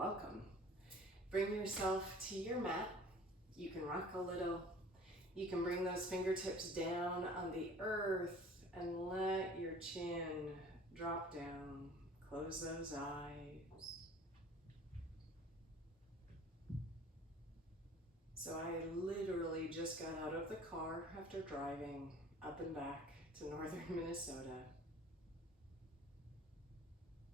welcome. Bring yourself to your mat. You can rock a little. You can bring those fingertips down on the earth and let your chin drop down. Close those eyes. So I literally just got out of the car after driving up and back to northern Minnesota.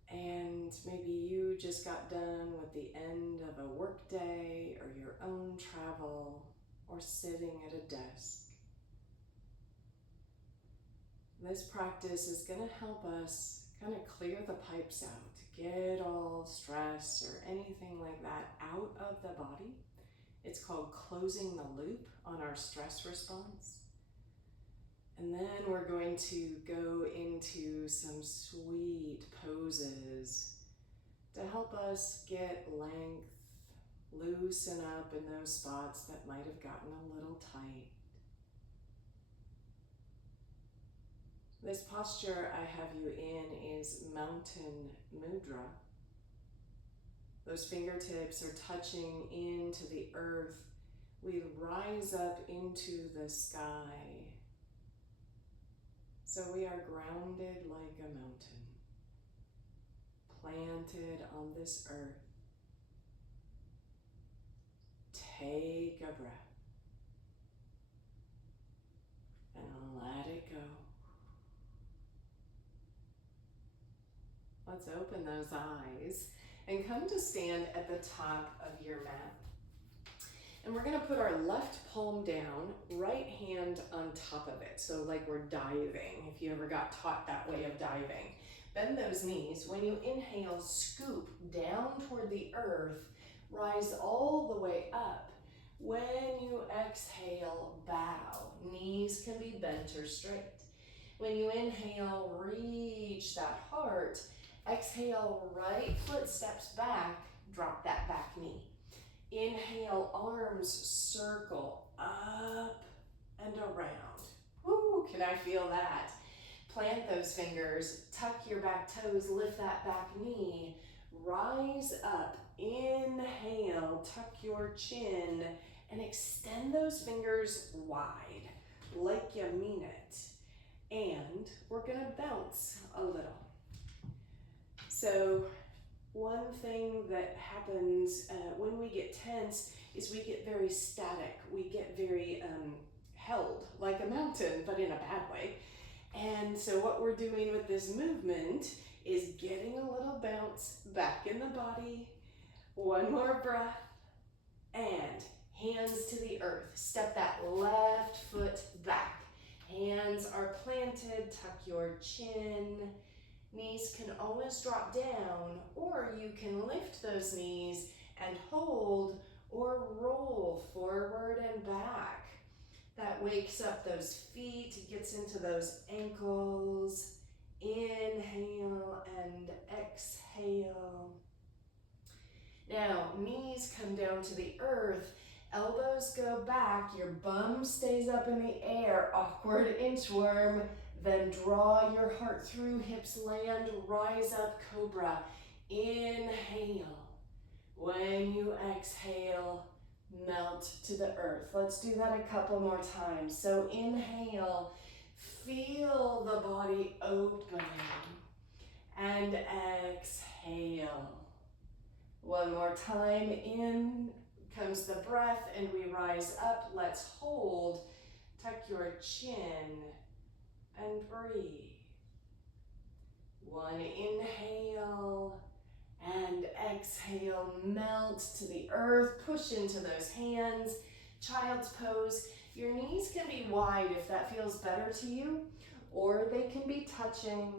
And maybe you just got done with the end of a work day or your own travel or sitting at a desk. This practice is going to help us kind of clear the pipes out, get all stress or anything like that out of the body. It's called closing the loop on our stress response. And then we're going to go into some sweet poses to help us get length, loosen up in those spots that might have gotten a little tight. This posture I have you in is Mountain Mudra. Those fingertips are touching into the earth. We rise up into the sky. So we are grounded like a mountain, planted on this earth. Take a breath and let it go. Let's open those eyes and come to stand at the top of your mat. And we're going to put our left palm down, right hand on top of it. So like we're diving, if you ever got taught that way of diving. Bend those knees. When you inhale, scoop down toward the earth, rise all the way up. When you exhale, bow. Knees can be bent or straight. When you inhale, reach that heart. Exhale, right foot steps back, drop that back knee. Inhale, arms circle up and around. Woo, can I feel that? Plant those fingers, tuck your back toes, lift that back knee, rise up, inhale, tuck your chin, and extend those fingers wide, like you mean it. And we're gonna bounce a little. So one thing that happens when we get tense is we get very static. We get very held like a mountain, but in a bad way. And so what we're doing with this movement is getting a little bounce back in the body. One more breath. And hands to the earth. Step that left foot back. Hands are planted. Tuck your chin. Knees can always drop down, or you can lift those knees and hold or roll forward and back. That wakes up those feet, gets into those ankles. Inhale and exhale. Now, knees come down to the earth, elbows go back, your bum stays up in the air, awkward inchworm. Then draw your heart through, hips land, rise up, cobra. Inhale. When you exhale, melt to the earth. Let's do that a couple more times. So inhale, feel the body open. And exhale. One more time, in comes the breath and we rise up. Let's hold, tuck your chin. And breathe. One inhale and exhale, melt to the earth, push into those hands, child's pose. Your knees can be wide if that feels better to you, or they can be touching,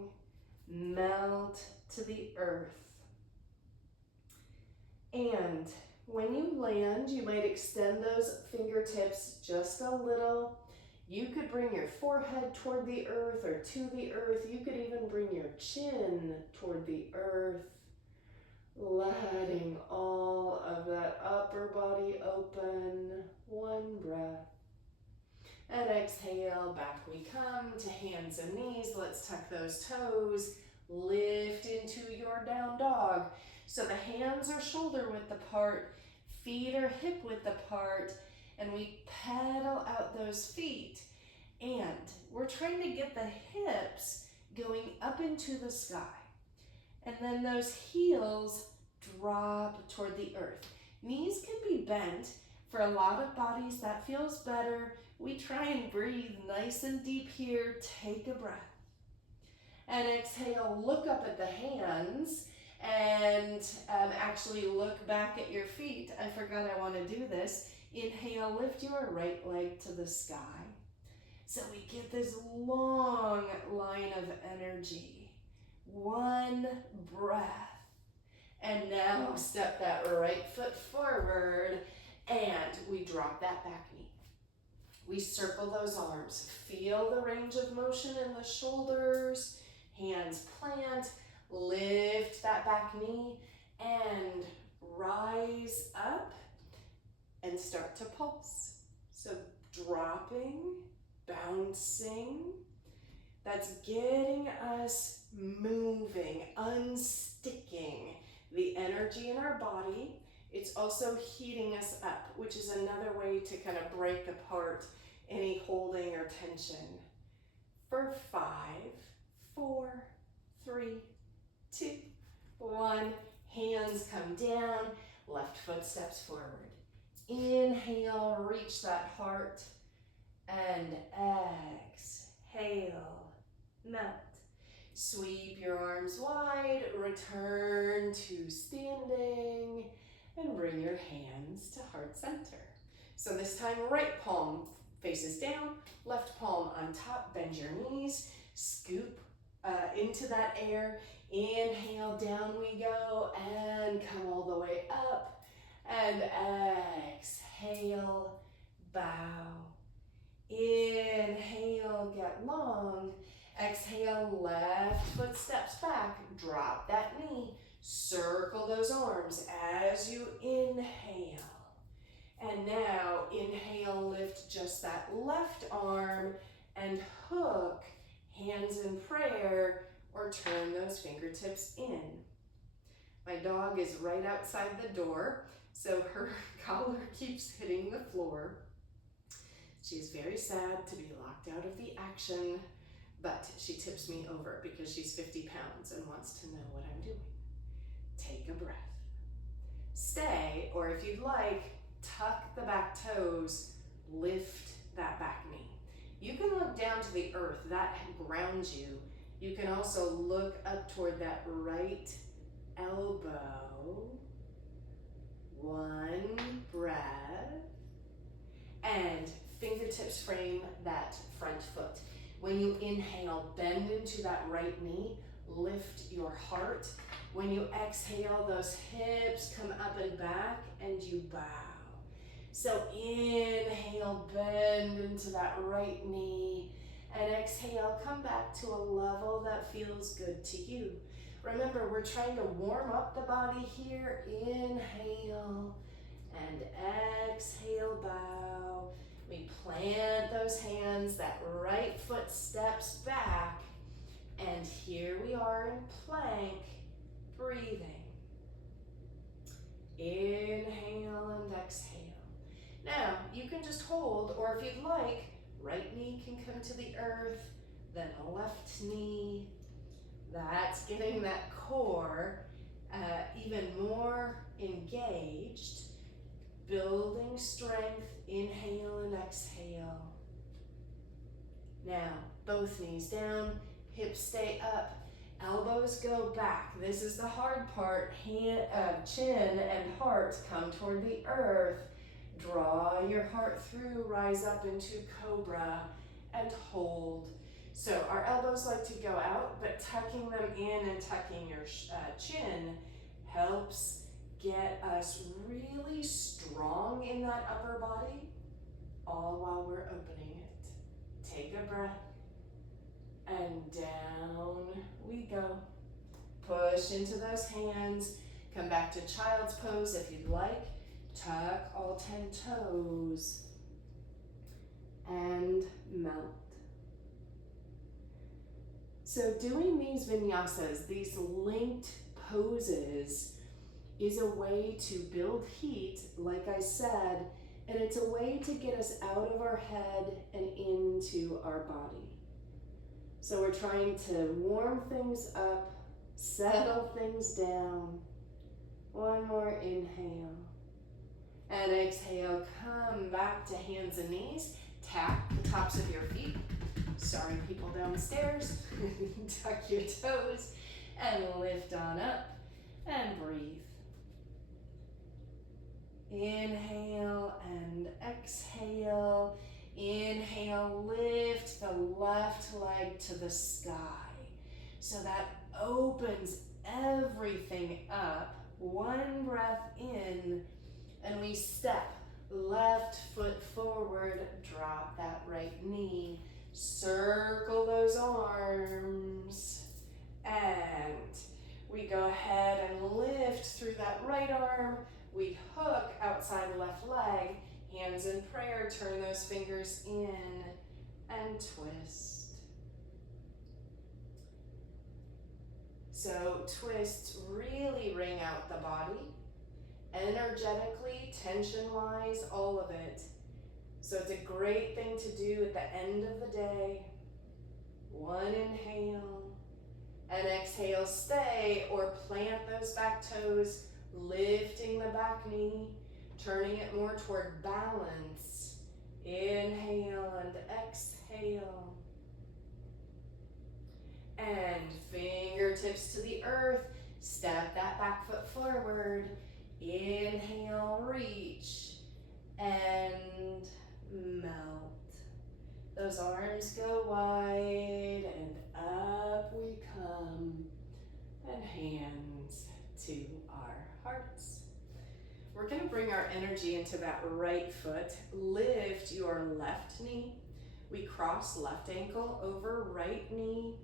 melt to the earth. And when you land, you might extend those fingertips just a little. You could bring your forehead toward the earth or to the earth. You could even bring your chin toward the earth, letting all of that upper body open. One breath. And exhale, back we come to hands and knees. Let's tuck those toes, Lift into your down dog. So the hands are shoulder width apart, feet are hip width apart, and we pedal out those feet. And we're trying to get the hips going up into the sky. And then those heels drop toward the earth. Knees can be bent. For a lot of bodies, that feels better. We try and breathe nice and deep here. Take a breath. And exhale, look up at the hands and actually look back at your feet. I forgot I want to do this. Inhale, lift your right leg to the sky. So we get this long line of energy. One breath. And now step that right foot forward and we drop that back knee. We circle those arms. Feel the range of motion in the shoulders. Hands plant. Lift that back knee and rise up and start to pulse. So dropping, bouncing. That's getting us moving, unsticking the energy in our body. It's also heating us up, which is another way to kind of break apart any holding or tension. For 5, 4, 3, 2, 1. Hands come down, left foot steps forward. Inhale, reach that heart, and exhale, melt. Sweep your arms wide, return to standing, and bring your hands to heart center. So this time, right palm faces down, left palm on top, bend your knees, scoop into that air. Inhale, down we go, and come all the way up, and exhale, bow. Inhale, get long. Exhale, left foot steps back, drop that knee, circle those arms as you inhale. And now inhale, lift just that left arm and hook, hands in prayer, or turn those fingertips in. My dog is right outside the door, so her collar keeps hitting the floor. She's very sad to be locked out of the action, but she tips me over because she's 50 pounds and wants to know what I'm doing. Take a breath. Stay, or if you'd like, tuck the back toes, lift that back knee. You can look down to the earth, that grounds you. You can also look up toward that right elbow. One breath. And fingertips frame that front foot. When you inhale, bend into that right knee, lift your heart. When you exhale, those hips come up and back and you bow. So inhale, bend into that right knee, and exhale, come back to a level that feels good to you. Remember, we're trying to warm up the body here. Inhale and exhale, bow. We plant those hands, that right foot steps back, and here we are in plank, breathing. Inhale and exhale. Now, you can just hold, or if you'd like, right knee can come to the earth, then left knee. That's getting that core even more engaged, building strength. Inhale and exhale. Now, both knees down, hips stay up, elbows go back. This is the hard part. Chin and heart come toward the earth. Draw your heart through, rise up into cobra, and hold. So our elbows like to go out, but tucking them in and tucking your chin helps get us really strong in that upper body, all while we're opening it. Take a breath, and down we go. Push into those hands. Come back to child's pose if you'd like. Tuck all 10 toes and melt. So doing these vinyasas, these linked poses, is a way to build heat, like I said, and it's a way to get us out of our head and into our body. So we're trying to warm things up, settle things down. One more inhale. And exhale, come back to hands and knees. Tap the tops of your feet. Sorry, people downstairs. Tuck your toes and lift on up and breathe. Inhale and exhale. Inhale, lift the left leg to the sky. So that opens everything up. One breath in, and we step left foot forward, drop that right knee, circle those arms, and we go ahead and lift through that right arm. We hook outside the left leg, hands in prayer, turn those fingers in and twist. So twists really wring out the body, energetically, tension-wise, all of it. So it's a great thing to do at the end of the day. One inhale, and exhale, stay or plant those back toes, lifting the back knee, turning it more toward balance. Inhale and exhale. And fingertips to the earth, step that back foot forward. Inhale, reach, and melt. Those arms go wide, and up we come, and hands to our hearts. We're gonna bring our energy into that right foot. Lift your left knee. We cross left ankle over right knee,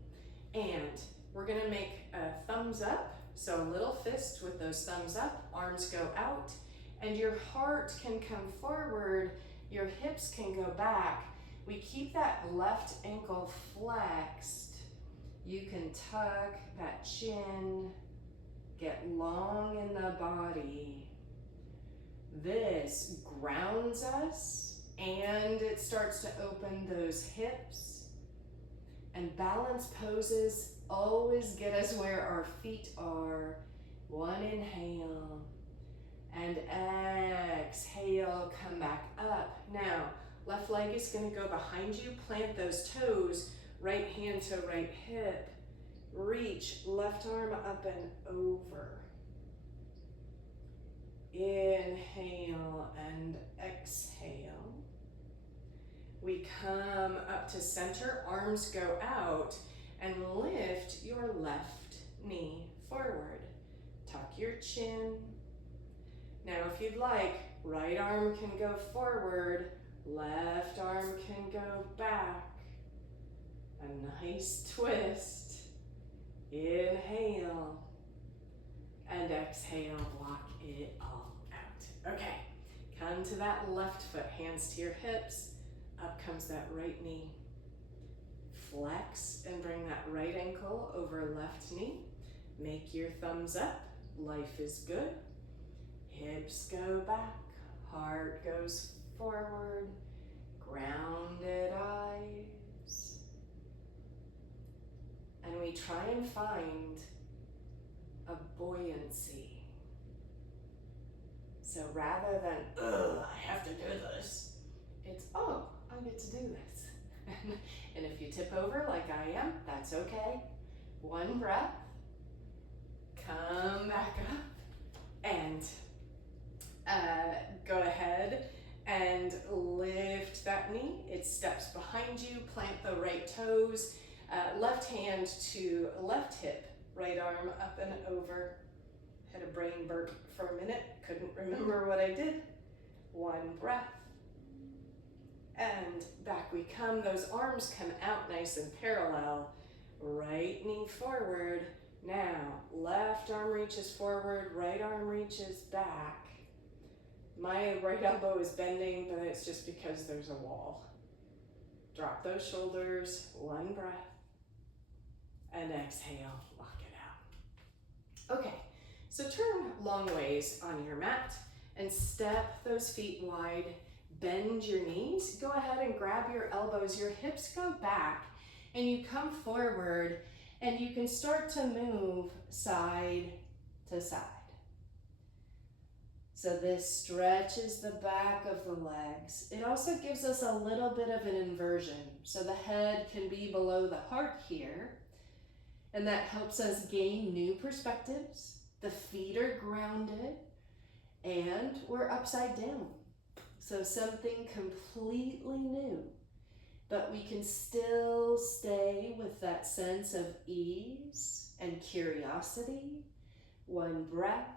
and we're gonna make a thumbs up. So a little fist with those thumbs up, arms go out, and your heart can come forward, your hips can go back. We keep that left ankle flexed. You can tuck that chin, get long in the body. This grounds us, and it starts to open those hips. And balance poses always get us where our feet are. One inhale, and exhale, come back up. Now, left leg is gonna go behind you, plant those toes, right hand to right hip. Reach, left arm up and over. Inhale and exhale. We come up to center, arms go out, and lift your left knee forward. Tuck your chin. Now if you'd like, right arm can go forward, left arm can go back. A nice twist. Inhale and exhale, block it all out. Okay, come to that left foot, hands to your hips. Up comes that right knee. Flex and bring that right ankle over left knee. Make your thumbs up. Life is good. Hips go back. Heart goes forward. Grounded eyes. And we try and find a buoyancy. So rather than, I have to do this, it's, oh, I get to do this. And if you tip over like I am, that's okay. One breath, come back up, and go ahead and lift that knee. It steps behind you, plant the right toes, left hand to left hip, right arm up and over. Had a brain burp for a minute, couldn't remember what I did. One breath. And back we come. Those arms come out nice and parallel. Right knee forward. Now, left arm reaches forward, right arm reaches back. My right elbow is bending, but it's just because there's a wall. Drop those shoulders, one breath. And exhale, lock it out. Okay, so turn long ways on your mat and step those feet wide. Bend your knees. Go ahead and grab your elbows. Your hips go back and you come forward and you can start to move side to side. So this stretches the back of the legs. It also gives us a little bit of an inversion. So the head can be below the heart here, and that helps us gain new perspectives. The feet are grounded, and we're upside down. So something completely new, but we can still stay with that sense of ease and curiosity. One breath.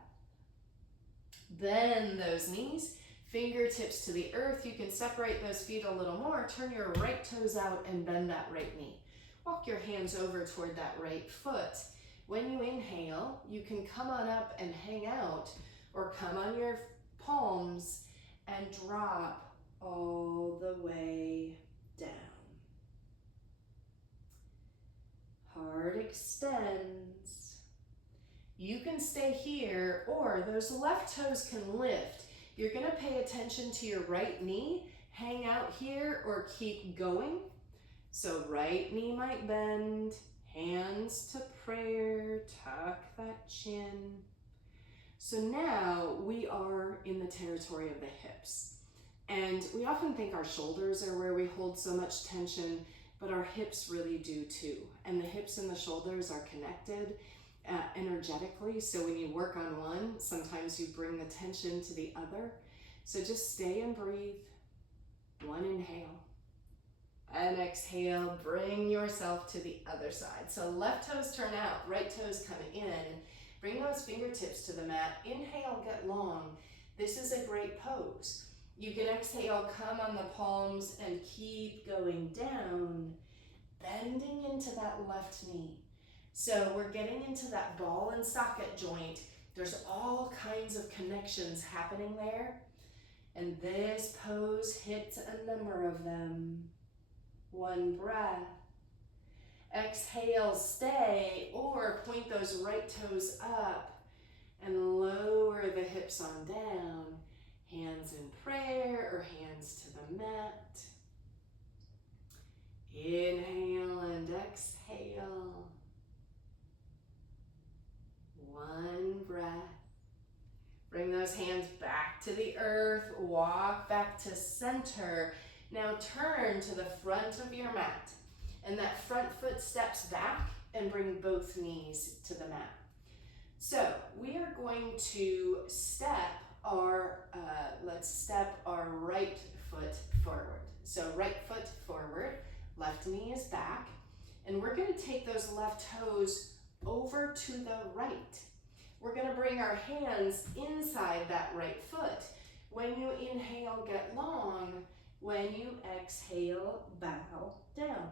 Bend those knees, fingertips to the earth. You can separate those feet a little more. Turn your right toes out and bend that right knee. Walk your hands over toward that right foot. When you inhale, you can come on up and hang out, or come on your palms and drop all the way down. Heart extends. You can stay here, or those left toes can lift. You're gonna pay attention to your right knee, hang out here, or keep going. So right knee might bend, hands to prayer, tuck that chin. So now we are in the territory of the hips. And we often think our shoulders are where we hold so much tension, but our hips really do too. And the hips and the shoulders are connected energetically. So when you work on one, sometimes you bring the tension to the other. So just stay and breathe. One inhale. And exhale, bring yourself to the other side. So left toes turn out, right toes come in. Bring those fingertips to the mat. Inhale, get long. This is a great pose. You can exhale, come on the palms and keep going down, bending into that left knee. So we're getting into that ball and socket joint. There's all kinds of connections happening there. And this pose hits a number of them. One breath. Exhale, stay, or point those right toes up and lower the hips on down. Hands in prayer or hands to the mat. Inhale and exhale. One breath. Bring those hands back to the earth. Walk back to center. Now turn to the front of your mat. And that front foot steps back and bring both knees to the mat. So we are going to step let's step our right foot forward. So right foot forward, left knee is back, and we're going to take those left toes over to the right. We're going to bring our hands inside that right foot. When you inhale, get long. When you exhale, bow down.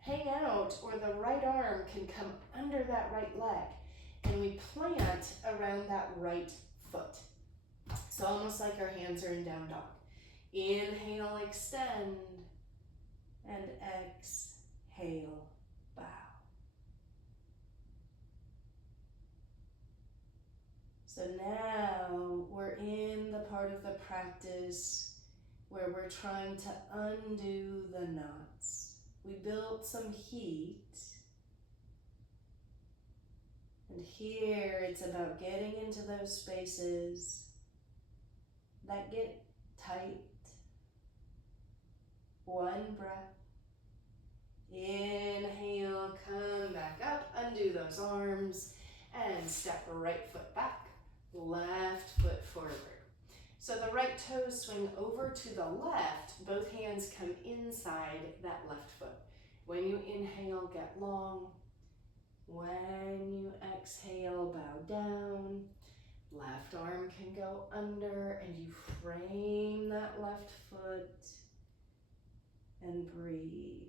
Hang out, or the right arm can come under that right leg, and we plant around that right foot. So almost like our hands are in down dog. Inhale, extend, and exhale, bow. So now we're in the part of the practice where we're trying to undo the knots. We built some heat. And here it's about getting into those spaces that get tight. One breath. Inhale, come back up, undo those arms, and step right foot back, left foot forward. So the right toes swing over to the left, both hands come inside that left foot. When you inhale, get long. When you exhale, bow down. Left arm can go under, and you frame that left foot and breathe.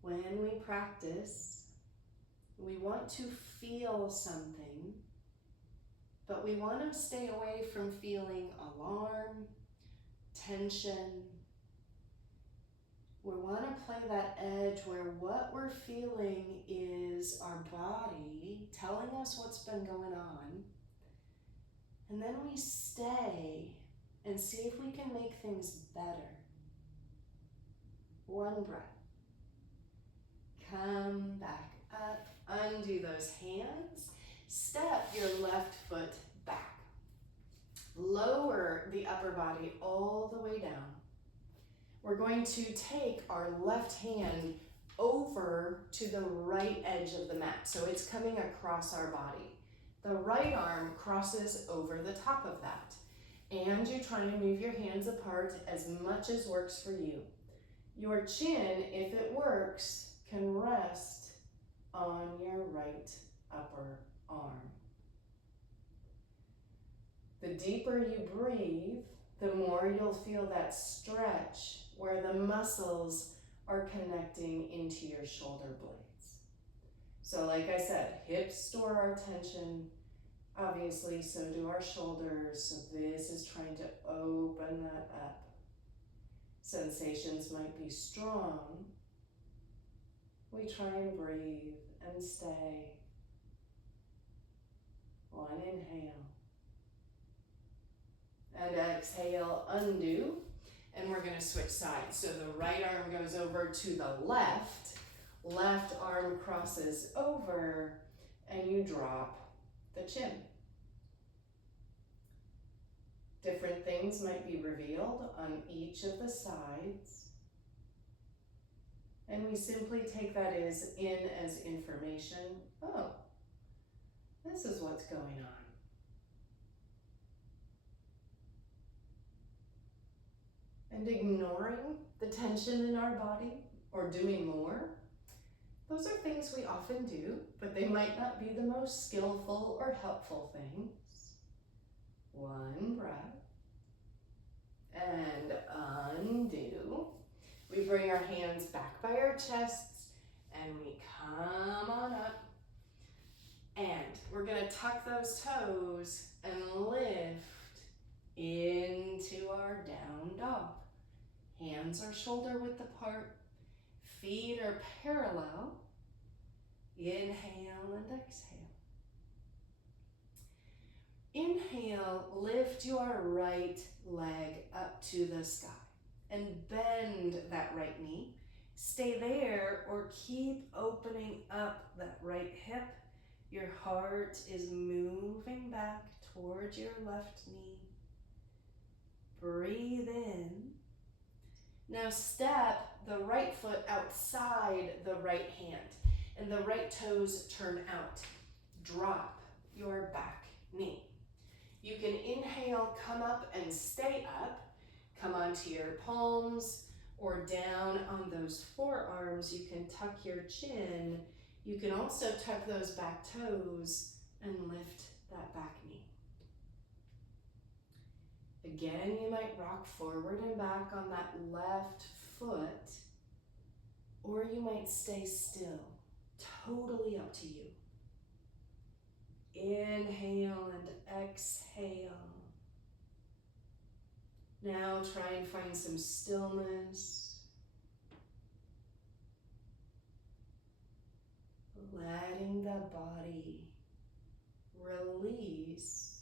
When we practice, we want to feel something, but we want to stay away from feeling alarm, tension. We want to play that edge where what we're feeling is our body telling us what's been going on. And then we stay and see if we can make things better. One breath. Come back up, undo those hands. Step your left foot back. Lower the upper body all the way down. We're going to take our left hand over to the right edge of the mat. So it's coming across our body. The right arm crosses over the top of that. And you're trying to move your hands apart as much as works for you. Your chin, if it works, can rest on your right upper arm. The deeper you breathe, the more you'll feel that stretch where the muscles are connecting into your shoulder blades. So like I said, hips store our tension. Obviously, so do our shoulders. So this is trying to open that up. Sensations might be strong. We try and breathe and stay. One inhale. And exhale, undo. And we're going to switch sides. So the right arm goes over to the left. Left arm crosses over. And you drop the chin. Different things might be revealed on each of the sides. And we simply take that as information. Oh, this is what's going on. And ignoring the tension in our body or doing more, those are things we often do, but they might not be the most skillful or helpful things. One breath. And undo. We bring our hands back by our chests and we come on up. And we're going to tuck those toes and lift into our down dog. Hands are shoulder width apart. Feet are parallel. Inhale and exhale. Inhale, lift your right leg up to the sky and bend that right knee. Stay there or keep opening up that right hip. Your heart is moving back towards your left knee. Breathe in. Now step the right foot outside the right hand and the right toes turn out. Drop your back knee. You can inhale, come up and stay up. Come onto your palms or down on those forearms. You can tuck your chin. You can also tuck those back toes and lift that back knee. Again, you might rock forward and back on that left foot, or you might stay still. Totally up to you. Inhale and exhale. Now try and find some stillness. Letting the body release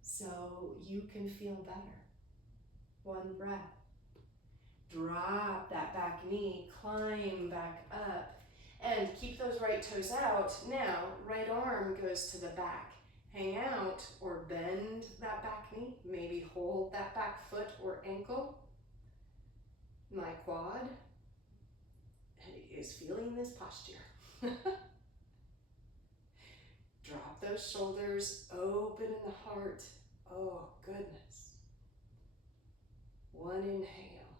so you can feel better. One breath. Drop that back knee, climb back up, and keep those right toes out. Now, right arm goes to the back. Hang out or bend that back knee. Maybe hold that back foot or ankle. My quad is feeling this posture. Drop those shoulders, open in the heart. Oh, goodness. One inhale.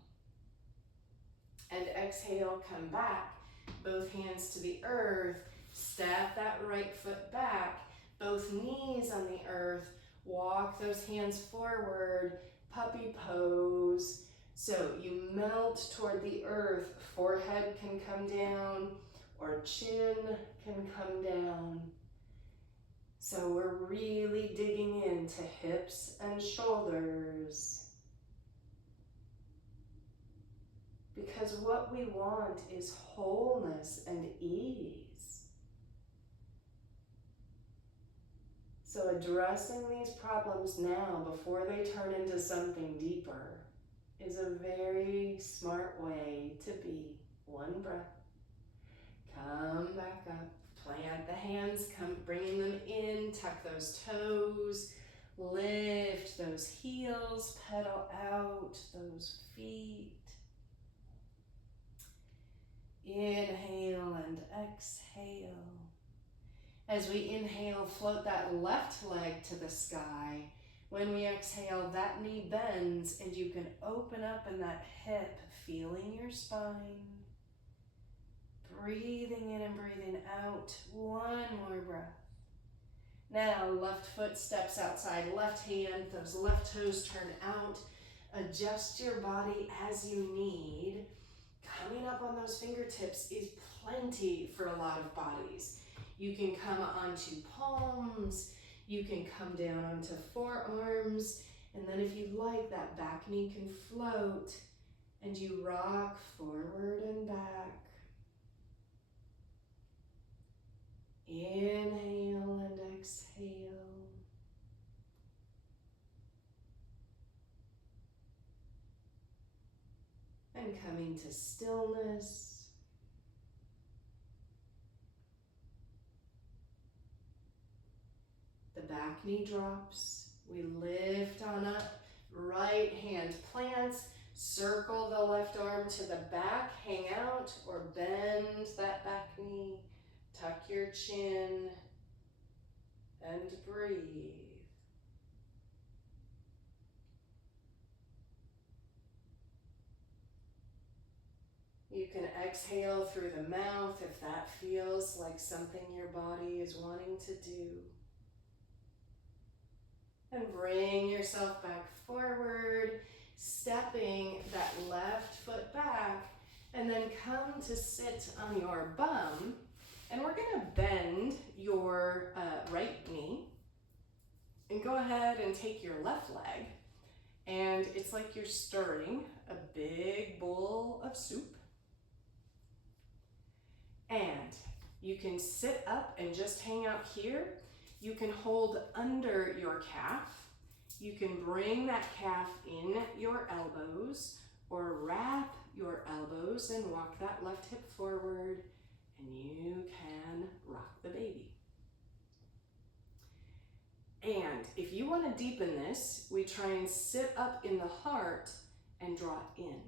And exhale, come back. Both hands to the earth. Step that right foot back. Both knees on the earth. Walk those hands forward. Puppy pose. So you melt toward the earth. Forehead can come down or chin can come down. So we're really digging into hips and shoulders. because what we want is wholeness and ease. So addressing these problems now before they turn into something deeper is a very smart way to be. One breath. Come back up. Plant the hands, come bringing them in, tuck those toes, lift those heels, pedal out those feet. Inhale and exhale. As we inhale, float that left leg to the sky. When we exhale, that knee bends and you can open up in that hip, feeling your spine. Breathing in and breathing out. One more breath. Now, left foot steps outside, left hand, those left toes turn out. Adjust your body as you need. Coming up on those fingertips is plenty for a lot of bodies. You can come onto palms, you can come down onto forearms, and then if you like, that back knee can float, and you rock forward and back. Inhale and exhale. And coming to stillness. The back knee drops. We lift on up. Right hand plants. Circle the left arm to the back. Hang out or bend that back knee. Tuck your chin and breathe. You can exhale through the mouth if that feels like something your body is wanting to do. And bring yourself back forward, stepping that left foot back, and then come to sit on your bum. And we're gonna bend your right knee and go ahead and take your left leg. And it's like you're stirring a big bowl of soup. And you can sit up and just hang out here. You can hold under your calf. You can bring that calf in your elbows or wrap your elbows and walk that left hip forward, and you can rock the baby. And if you want to deepen this, we try and sit up in the heart and draw in.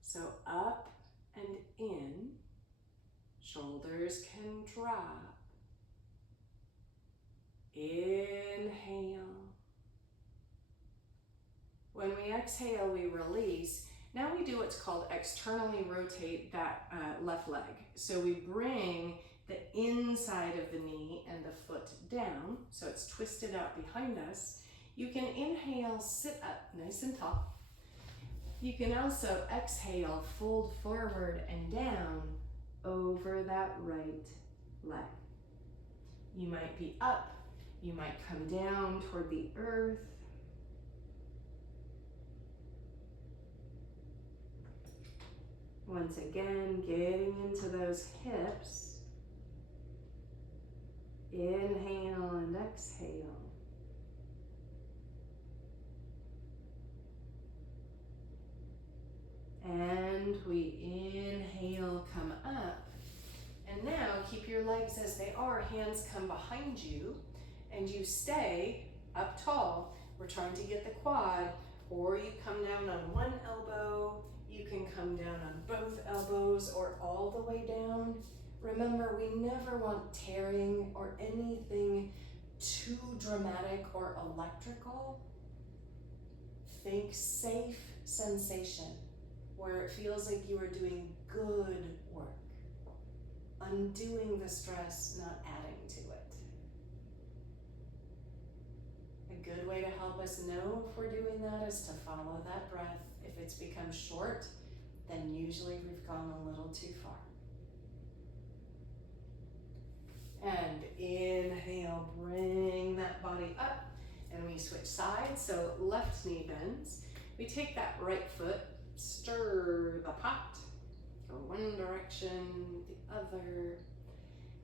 So up and in. Shoulders can drop. Inhale. When we exhale, we release. Now we do what's called externally rotate that left leg. So we bring the inside of the knee and the foot down, so it's twisted out behind us. You can inhale, sit up nice and tall. You can also exhale, fold forward and down over that right leg. You might be up, you might come down toward the earth. Once again, getting into those hips. Inhale and exhale. And we inhale, come up. And now keep your legs as they are, hands come behind you, and you stay up tall. We're trying to get the quad, or you come down on one elbow, you can come down on both elbows or all the way down. Remember, we never want tearing or anything too dramatic or electrical. Think safe sensation, where it feels like you are doing good work. Undoing the stress, not adding to it. A good way to help us know if we're doing that is to follow that breath. If it's become short, then usually we've gone a little too far. And inhale, bring that body up, and we switch sides. So left knee bends. We take that right foot, stir the the pot. Go one direction, the other.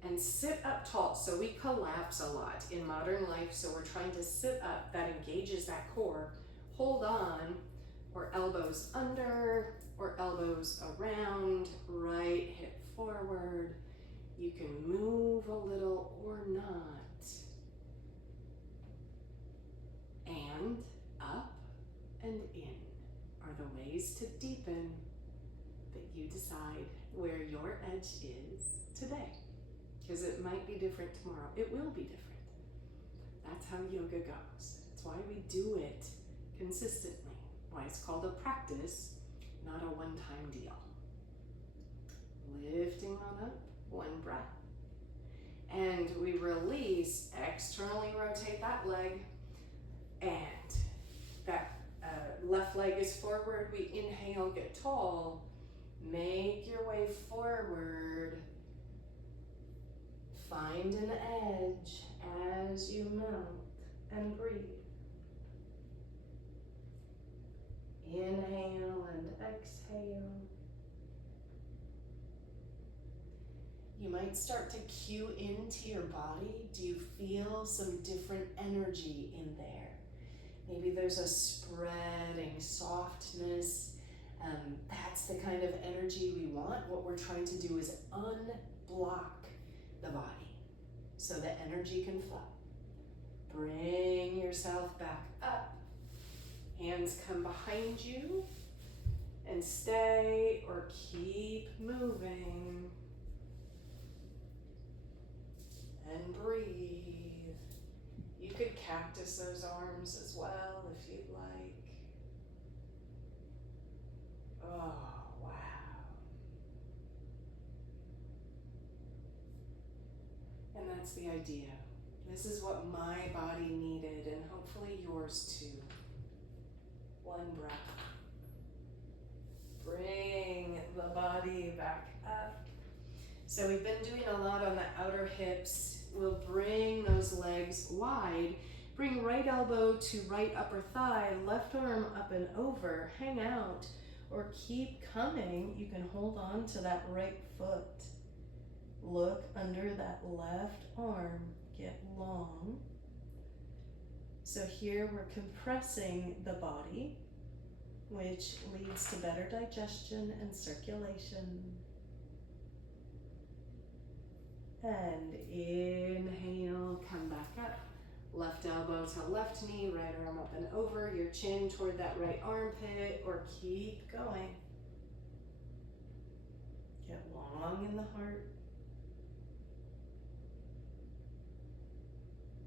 And sit up tall. So we collapse a lot in modern life, so we're trying to sit up. That engages that core. Hold on, or elbows under, or elbows around, right hip forward. You can move a little or not. And up and in are the ways to deepen, but you decide where your edge is today. Because it might be different tomorrow. It will be different. That's how yoga goes. That's why we do it consistently. Why it's called a practice, not a one-time deal. Lifting on up, one breath. And we release, externally rotate that leg. And that left leg is forward. We inhale, get tall. Make your way forward. Find an edge as you mount and breathe. Inhale and exhale. You might start to cue into your body. Do you feel some different energy in there? Maybe there's a spreading softness. That's the kind of energy we want. What we're trying to do is unblock the body so the energy can flow. Bring yourself back up. Hands come behind you and stay or keep moving. And breathe. You could cactus those arms as well if you'd like. Oh, wow. And that's the idea. This is what my body needed, and hopefully yours too. One breath. Bring the body back up. So we've been doing a lot on the outer hips. We'll bring those legs wide. Bring right elbow to right upper thigh, left arm up and over. Hang out or keep coming. You can hold on to that right foot. Look under that left arm, get long. So here we're compressing the body, which leads to better digestion and circulation. And inhale, come back up. Left elbow to left knee, right arm up and over, your chin toward that right armpit, or keep going. Get long in the heart.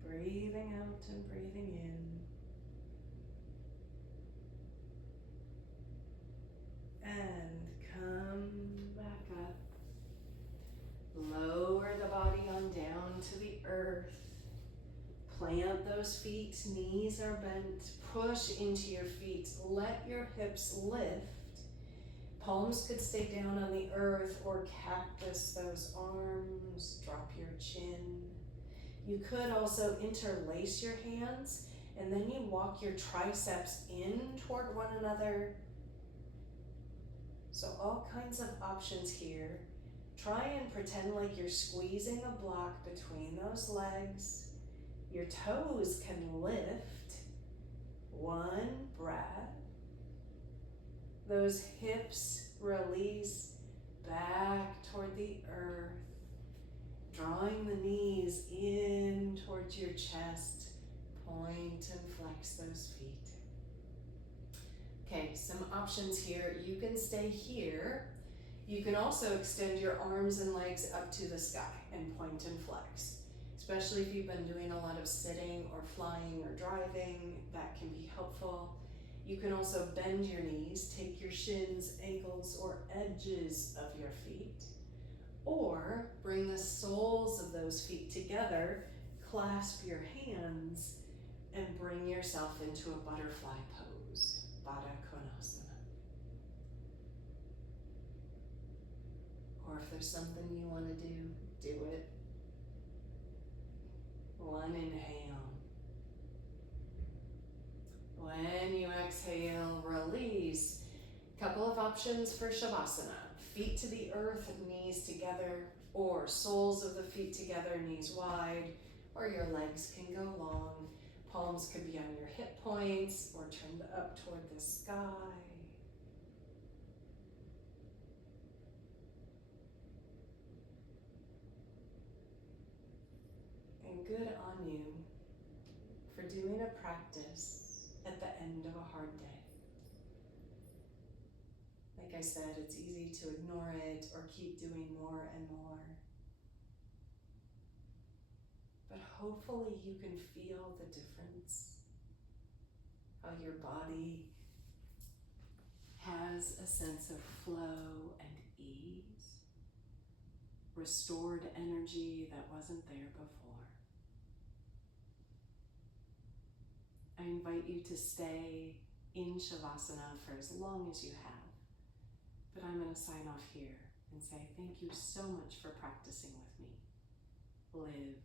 Breathing out and breathing in. And come back up. Lower the body on down to the earth. Plant those feet, knees are bent. Push into your feet. Let your hips lift. Palms could stay down on the earth or cactus those arms. Drop your chin. You could also interlace your hands and then you walk your triceps in toward one another. So all kinds of options here. Try and pretend like you're squeezing a block between those legs. Your toes can lift. One breath. Those hips release back toward the earth. Drawing the knees in towards your chest. Point and flex those feet. Okay, some options here. You can stay here. You can also extend your arms and legs up to the sky and point and flex. Especially if you've been doing a lot of sitting or flying or driving, that can be helpful. You can also bend your knees, take your shins, ankles, or edges of your feet. Or bring the soles of those feet together, clasp your hands, and bring yourself into a butterfly pose, Baddha Konasana. Or if there's something you want to do it. One inhale. When you exhale, release. Couple of options for Shavasana. Feet to the earth, knees together, or soles of the feet together, knees wide, or your legs can go long. Palms could be on your hip points or turned up toward the sky. And good on you for doing a practice at the end of a hard day. Like I said, it's easy to ignore it or keep doing more and more. But hopefully you can feel the difference. How your body has a sense of flow and ease, restored energy that wasn't there before. I invite you to stay in Shavasana for as long as you have. But I'm going to sign off here and say thank you so much for practicing with me. Live